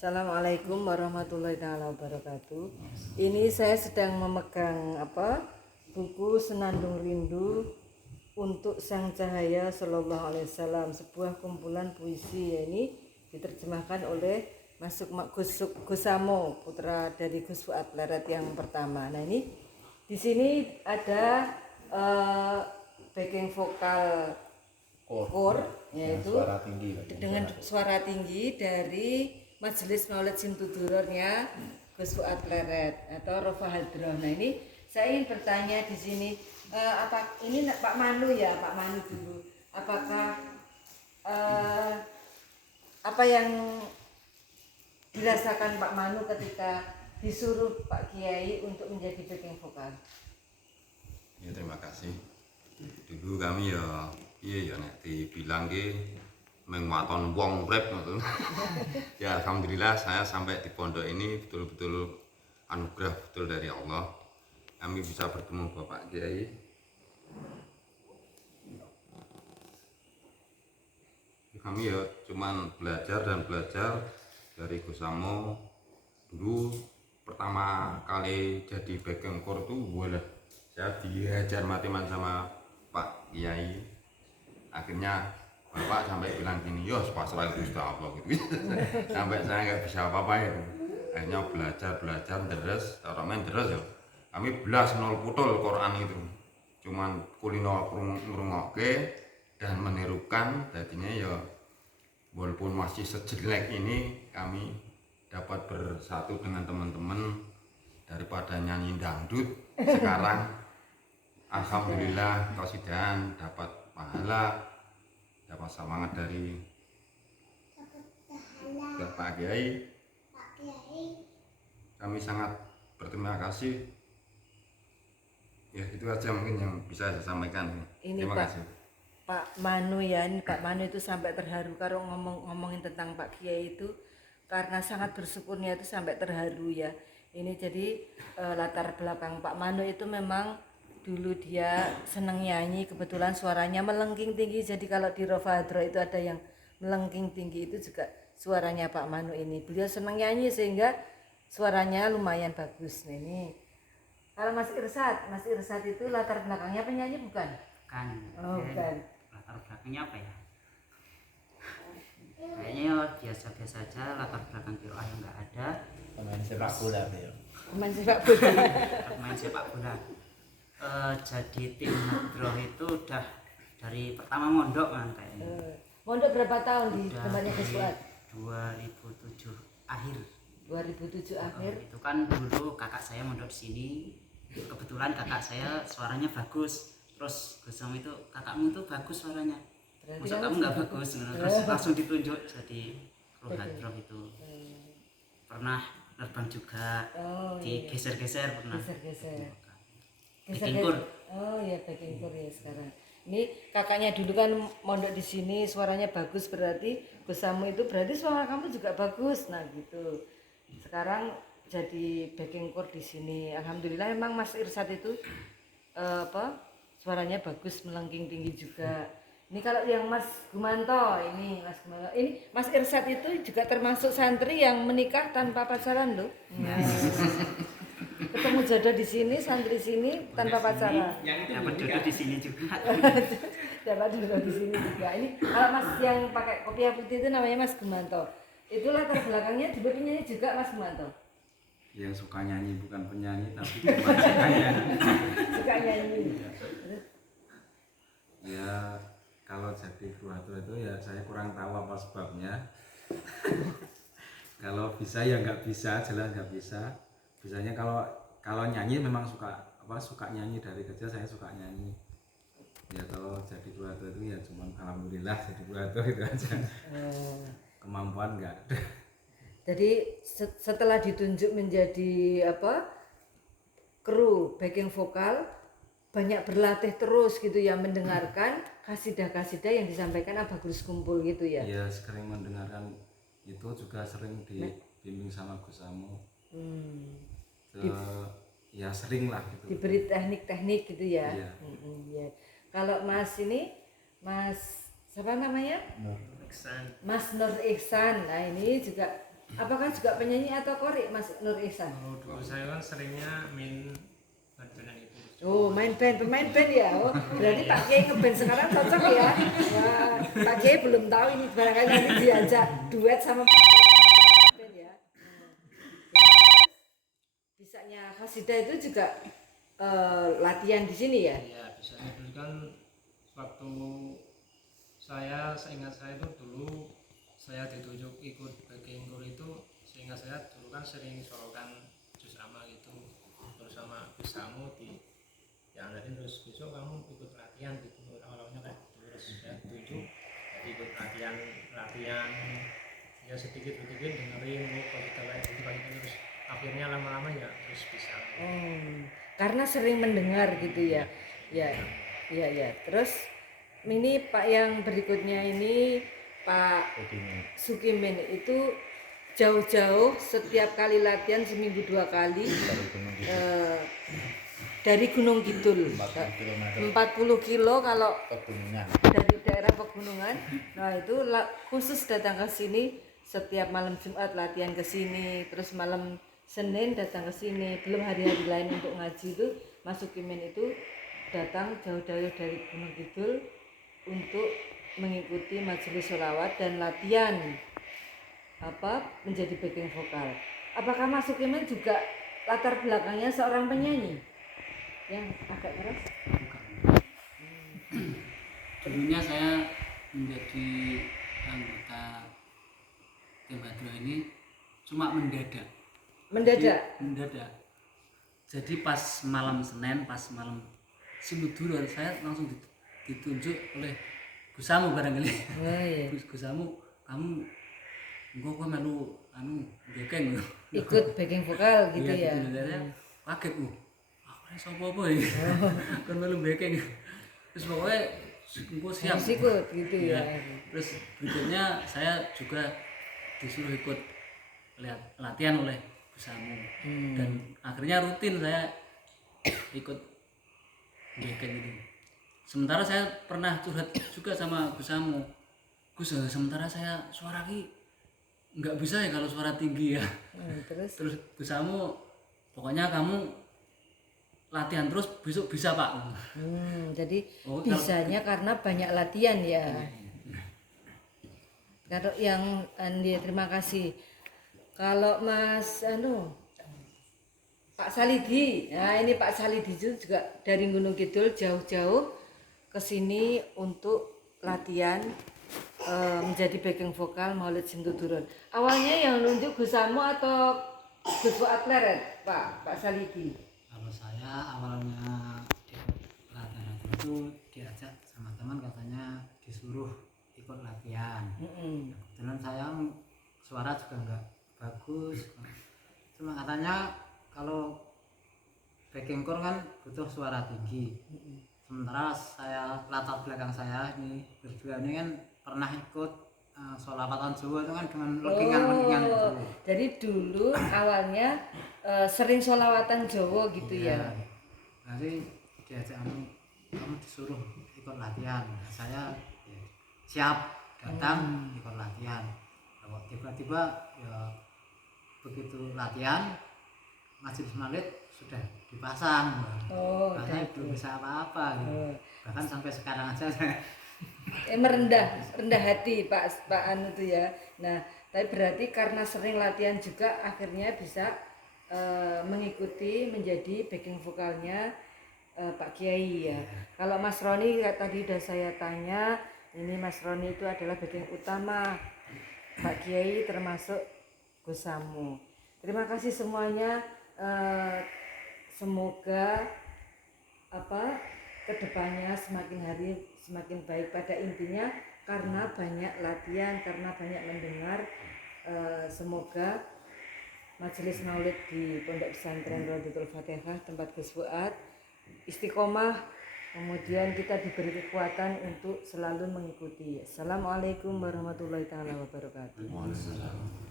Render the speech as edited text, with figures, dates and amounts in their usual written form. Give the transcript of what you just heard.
Assalamualaikum warahmatullahi wabarakatuh. Ini saya sedang memegang buku Senandung Rindu untuk Sang Cahaya Sallallahu Alaihi Wasallam, sebuah kumpulan puisi. Ini diterjemahkan oleh Mas Gusamo, putra dari Gus Fuad Pleret yang pertama. Nah, ini di sini ada backing vokal core, yaitu dengan suara tinggi dari Majelis Maulid Simtudurornya Gus Fuad Pleret atau Rofa Hadroh. Nah, ini saya ingin bertanya di sini, ini Pak Manu ya, Pak Manu dulu. Apakah apa yang dirasakan Pak Manu ketika disuruh Pak Kiai untuk menjadi backing vokal? Ya, terima kasih. Dulu kami ya nek dibilang mengwaton wong urip ngoten. Ya alhamdulillah saya sampai di pondok ini betul-betul anugerah betul dari Allah. Kami bisa bertemu Bapak Kiai. Kami ya cuman belajar dan belajar dari Gusamo. Dulu pertama kali jadi backing core itu saya diajar mati-matian sama Pak Kiai. Akhirnya Bapak sampai bilang gini, yo pasrah itu sudah Allah gitu. Sampai saya nggak bisa apa-apa itu. Akhirnya belajar terus, main terus ya. Kami belas nol putul Quran itu. Cuman kulino ngrungokke dan menirukan. Jadinya ya walaupun masih sejelek ini, kami dapat bersatu dengan teman-teman. Daripada nyanyi dangdut sekarang alhamdulillah kosidan dapat pahala, dapat semangat dari Bapak Kiai. Kami sangat berterima kasih. Ya itu aja mungkin yang bisa saya sampaikan. Ini Terima kasih. Pak Manu ya, ini Pak Manu itu sampai terharu kalau ngomongin tentang Pak Kiai itu, karena sangat bersyukurnya itu sampai terharu ya. Ini jadi latar belakang Pak Manu itu memang dulu dia senang nyanyi, kebetulan suaranya melengking tinggi. Jadi kalau di Rofa Hadroh itu ada yang melengking tinggi, itu juga suaranya Pak Manu ini. Beliau senang nyanyi sehingga suaranya lumayan bagus. Nah, ini kalau Mas Irsad itu latar belakangnya penyanyi bukan? Bukan. Oh, bukan. Latar belakangnya apa ya? Kayaknya biasa-biasa aja, latar belakang kiroah yang nggak ada. Pemain sepak bola ya. Pemain sepak bola. Pemain sepak bola. Jadi tim Hadroh itu udah dari pertama mondok kan kayaknya. Mondok berapa tahun di Udah tempatnya Gus Fuad? 2007 akhir. 2007 akhir. Itu kan dulu kakak saya mondok di sini. Kebetulan kakak saya suaranya bagus. Terus Gusam itu, kakakmu itu bagus suaranya. Maksud kamu nggak bagus, terus langsung ditunjuk jadi kru Hadroh itu. Pernah nerbang juga, digeser-geser pernah. Geser-geser. Backing core. Oh ya, backing core ya sekarang. Ini kakaknya dulu kan mondok di sini, suaranya bagus, berarti Gusamu itu berarti suara kamu juga bagus. Nah gitu. Sekarang jadi backing core di sini. Alhamdulillah memang Mas Irsad itu suaranya bagus, melengking tinggi juga. Ini kalau yang Mas Gumanto, ini Mas Irsad itu juga termasuk santri yang menikah tanpa pacaran loh. Ketemu jodoh di sini, santri sini tanpa pacaran. Dapat jodoh di sini juga. Dapat jodoh di sini juga. Ini kalau Mas yang pakai kopiah putih itu namanya Mas Gumanto. Itu latar belakangnya dulu penyanyi juga Mas Gumanto. Yang suka nyanyi, bukan penyanyi tapi cuma suka nyanyi. Suka nyanyi. Ya kalau jadi kru Hadroh itu ya saya kurang tahu apa sebabnya. Kalau bisa ya nggak bisa, jelas nggak bisa. Biasanya kalau nyanyi memang suka nyanyi, dari kecil saya suka nyanyi. Ya kalau jadi kru Hadroh itu ya cuma alhamdulillah jadi kru Hadroh itu aja. Kemampuan nggak ada. Jadi setelah ditunjuk menjadi kru backing vokal, banyak berlatih terus gitu ya, mendengarkan kasidah-kasidah yang disampaikan Abagulus Kumpul gitu ya. Iya, sering mendengarkan itu, juga sering dibimbing sama Gusamo. Ya sering lah gitu. Diberi teknik-teknik gitu ya. Iya. Ya. Kalau Mas ini, Mas siapa namanya? Mas Nur Ihsan. Nah ini juga Apakah juga penyanyi atau korek Mas Nur Ihsan? Oh, dulu saya kan seringnya main band-bandan itu. Oh, main band, pemain band ya. Oh, berarti Pak Kiai ngeband sekarang cocok ya. Wah, Pak Kiai belum tahu ini barangkali nanti diajak duet sama band ya. Bisanya Khasidah itu juga latihan di sini ya. Iya, bisa dulu kan waktu saya seingat saya itu dulu saya ditunjuk ikut backing tour itu, seingat saya dulu kan sering sorokan jus ama gitu terus sama Gus Samu di yang tadi terus besok kamu ikut latihan gitu awalnya kan terus saya tunjuk jadi ikut latihan ya sedikit dengerin kalau kita kayak gitu terus akhirnya lama-lama ya terus bisa. Karena sering mendengar gitu ya. Ya, ya, ya. Terus ini Pak yang berikutnya ini Pak Sukimin itu jauh-jauh setiap kali latihan seminggu 2 kali dari Gunung Kidul 40 kilo kalau dari daerah pegunungan. Nah itu khusus datang ke sini setiap malam Jumat latihan ke sini, terus malam Senin datang ke sini, belum hari-hari lain untuk ngaji itu Mas Sukimin itu datang jauh-jauh dari Gunung Kidul untuk mengikuti majelis sholawat dan latihan menjadi backing vokal. Apakah Mas Sukimin juga latar belakangnya seorang penyanyi yang agak keras? Dulunya saya menjadi anggota tim Hadro ini cuma mendadak. Jadi pas malam Senin, pas malam Simudur saya langsung ditunjuk oleh Gus Samu barangkali. Oh, iya. Gus Samu, kamu engko melu backing Ikut backing vokal gitu ya. Gitu, saya kaget aku ora sapa apa ya. Kan melu backing. Terus pokoknya engko siap. Harus ikut gitu ya. Terus berikutnya saya juga disuruh ikut latihan oleh Gus Samu. Dan akhirnya rutin saya ikut backing gitu. Sementara saya pernah curhat juga sama Gus Samu. Gus, sementara saya suara nggak bisa ya kalau suara tinggi ya. Terus Gus Samu, pokoknya kamu latihan terus besok bisa Pak. Jadi bisanya karena banyak latihan ya. Kalau yang terima kasih. Kalau Mas Pak Salidi, nah ini Pak Salidi juga dari Gunung Kidul jauh-jauh ke sini untuk latihan menjadi backing vokal Maulid Sintuturun. Awalnya yang nunjuk Gus Samu atau Gus Fuad Pleret, Pak Salidi? Kalau saya awalnya di latihan itu diajak sama teman, katanya disuruh ikut latihan. Kebetulan saya suara juga enggak bagus, cuma katanya kalau backing core kan butuh suara tinggi. Sementara saya latar belakang saya ini berdua ini kan pernah ikut sholawatan Jawa itu kan dengan lekingan itu. Jadi dulu awalnya sering sholawatan Jawa gitu ya. Jadi diajak kamu disuruh ikut latihan. Nah, saya siap datang ikut latihan. Kalau tiba-tiba ya begitu latihan majelis maulid sudah dipasang. Saya belum bisa apa-apa gitu. Bahkan sampai sekarang aja saya rendah hati Pak Anu tuh ya. Nah, tapi berarti karena sering latihan juga akhirnya bisa mengikuti menjadi backing vokalnya Pak Kiai ya. Kalau Mas Roni tadi udah saya tanya, ini Mas Roni itu adalah backing utama Pak Kiai termasuk Gus Samu. Terima kasih semuanya. Semoga kedepannya semakin hari semakin baik. Pada intinya karena banyak latihan, karena banyak mendengar, semoga majelis maulid di Pondok Pesantren Rodatul Fatihah tempat Gus Fuad istiqomah, kemudian kita diberi kekuatan untuk selalu mengikuti. Assalamualaikum warahmatullahi wabarakatuh.